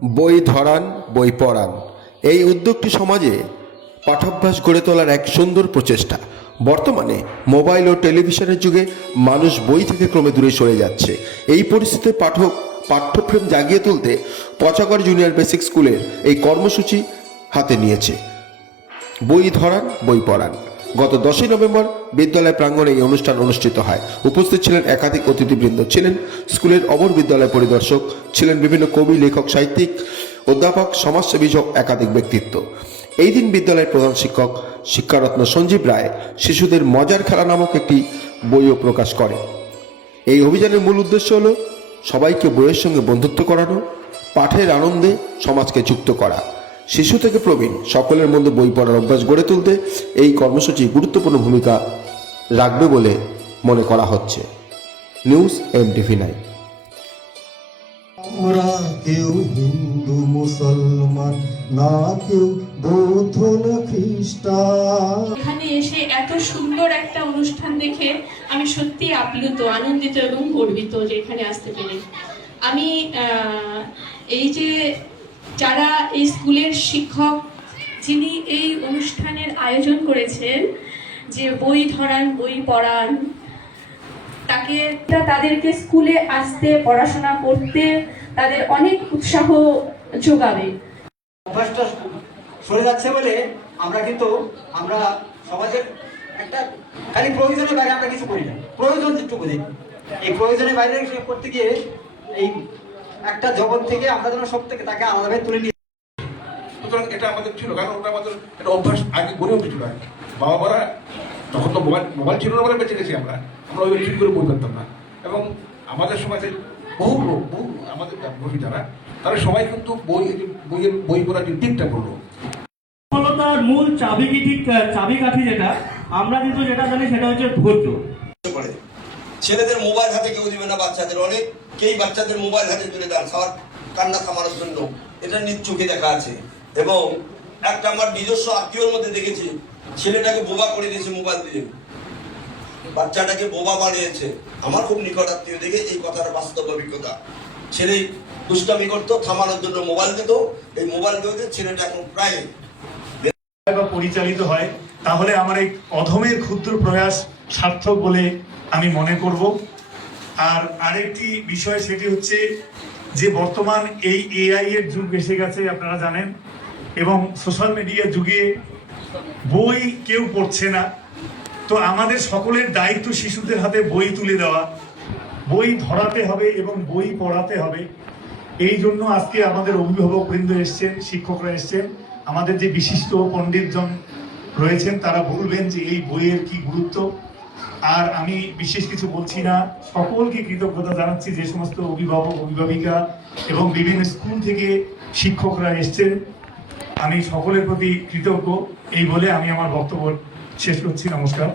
বই ধরান, বই পড়ান। এই উদ্যোগটি সমাজে পাঠাভ্যাস গড়ে তোলার এক সুন্দর প্রচেষ্টা। বর্তমানে মোবাইল ও টেলিভিশনের যুগে মানুষ বই থেকে ক্রমে দূরে সরে যাচ্ছে। এই পরিস্থিতিতে পাঠক পাঠ্যক্রম জাগিয়ে তুলতে পচাগড় জুনিয়র বেসিক স্কুলের এই কর্মসূচি হাতে নিয়েছে। বই ধরান, বই পড়ান। গত দশই নভেম্বর বিদ্যালয় প্রাঙ্গণে এই অনুষ্ঠান অনুষ্ঠিত হয়। উপস্থিত ছিলেন একাধিক অতিথিবৃন্দ। ছিলেন স্কুলের অমর বিদ্যালয় পরিদর্শক, ছিলেন বিভিন্ন কবি, লেখক, সাহিত্যিক, অধ্যাপক, সমাজসেবী সহ একাধিক ব্যক্তিত্ব। এই দিন বিদ্যালয়ের প্রধান শিক্ষক, শিক্ষারত্ন সঞ্জীব রায় শিশুদের মজার খেলা নামক একটি বইও প্রকাশ করে এই অভিযানের মূল উদ্দেশ্য হল সবাইকে বইয়ের সঙ্গে বন্ধুত্ব করানো, পাঠের আনন্দে সমাজকে যুক্ত করা। শিশু থেকে প্রবীণ সকলের মধ্যে বই পড়ার অভ্যাস গড়ে তুলতে এই কর্মসূচি গুরুত্বপূর্ণ ভূমিকা রাখবে বলে মনে করা হচ্ছে। News M TV nine. আমরা কেউ হিন্দু মুসলমান না কেউ বৌদ্ধ না খ্রিস্টান। এখানে এসে এত সুন্দর একটা অনুষ্ঠান দেখে আমি সত্যি আপ্লুত আনন্দিত এবং গর্বিত যে এখানে আসতে পেরে। আমি আহ, এই যে যারা এই স্কুলের শিক্ষক, যিনি এই অনুষ্ঠানের আয়োজন করেছেন, যে বই ধরান, বই পড়ান, তাকে তাদেরকে স্কুলে আসতে, পড়াশোনা করতে তাদের অনেক উৎসাহ যোগাবে। সরে যাচ্ছে বলে আমরা কিন্তু, আমরা সমাজের একটা, খালি প্রয়োজনের বাইরে আমরা কিছু করি না। প্রয়োজন যেটুকু বুঝি এই প্রয়োজনের বাইরে করতে গিয়ে এই একটা জগৎ থেকে আমরা যেন সব থেকে তাকে আলাদাভাবে তুলে নিয়ে সুতরাং এটা আমাদের ছিল কারণ ওটা আমাদের একটা অভ্যাস আগে গড়ে উঠেছিল আগে বাবা মারা তখন তো মোবাইল মোবাইল ছিল না বলে বেঁচে গেছি আমরা। আমরা ওই ঠিক করে বই পড়তাম না। এবং আমাদের সমাজের বহু লোক বহু আমাদের বই যারা তারা সবাই কিন্তু বই বইয়ের বই পড়ার যে দিকটা পড়ল সফলতার মূল চাবিকাঠি চাবিকাঠি যেটা আমরা কিন্তু যেটা জানি সেটা হচ্ছে ধৈর্য। করে ছেলেদের মোবাইল হাতে কেউ দিবে না, বাচ্চাদের। অনেককেই বাচ্চাদের মোবাইল হাতে তুলে দেন, খাওয়ার কান্না থামানোর জন্য। এটা নিজ চোখে দেখা আছে। এবং একটা আমার নিজস্ব আত্মীয়র মধ্যে দেখেছি, ছেলেটাকে বোবা করে দিয়েছে মোবাইল দিয়ে। বাচ্চাটাকে বোবা বানিয়েছে। আমার খুব নিকট আত্মীয় দেখে এই কথার বাস্তব অভিজ্ঞতা। ছেলে দুষ্টামি করতো, থামানোর জন্য মোবাইল দিত। এই মোবাইল দিয়ে ছেলেটা এখন প্রায় পরিচালিত হয়। তাহলে আমার এই অধমের ক্ষুদ্র প্রয়াস সার্থক বলে আমি মনে করব। আর আরেকটি বিষয় সেটি হচ্ছে যে বর্তমান এই এআই এর যুগ এসে গেছে, আপনারা জানেন, এবং সোশ্যাল মিডিয়ার যুগে বই কেউ পড়ছে না। তো আমাদের সকলের দায়িত্ব শিশুদের হাতে বই তুলে দেওয়া, বই ধরাতে হবে এবং বই পড়াতে হবে। এই জন্য আজকে আমাদের অভিভাবক বৃন্দ এসছেন, শিক্ষকরা এসছেন। আমাদের যে বিশিষ্ট পণ্ডিতজন রয়েছেন, তারা বলবেন যে এই বইয়ের কি গুরুত্ব। আর আমি বিশেষ কিছু বলছি না, সকলকে কৃতজ্ঞতা জানাচ্ছি যে সমস্ত অভিভাবক, অভিভাবিকা এবং বিভিন্ন স্কুল থেকে শিক্ষকরা এসছেন। আমি সকলের প্রতি কৃতজ্ঞ, এই বলে আমি আমার বক্তব্য শেষ করছি। নমস্কার।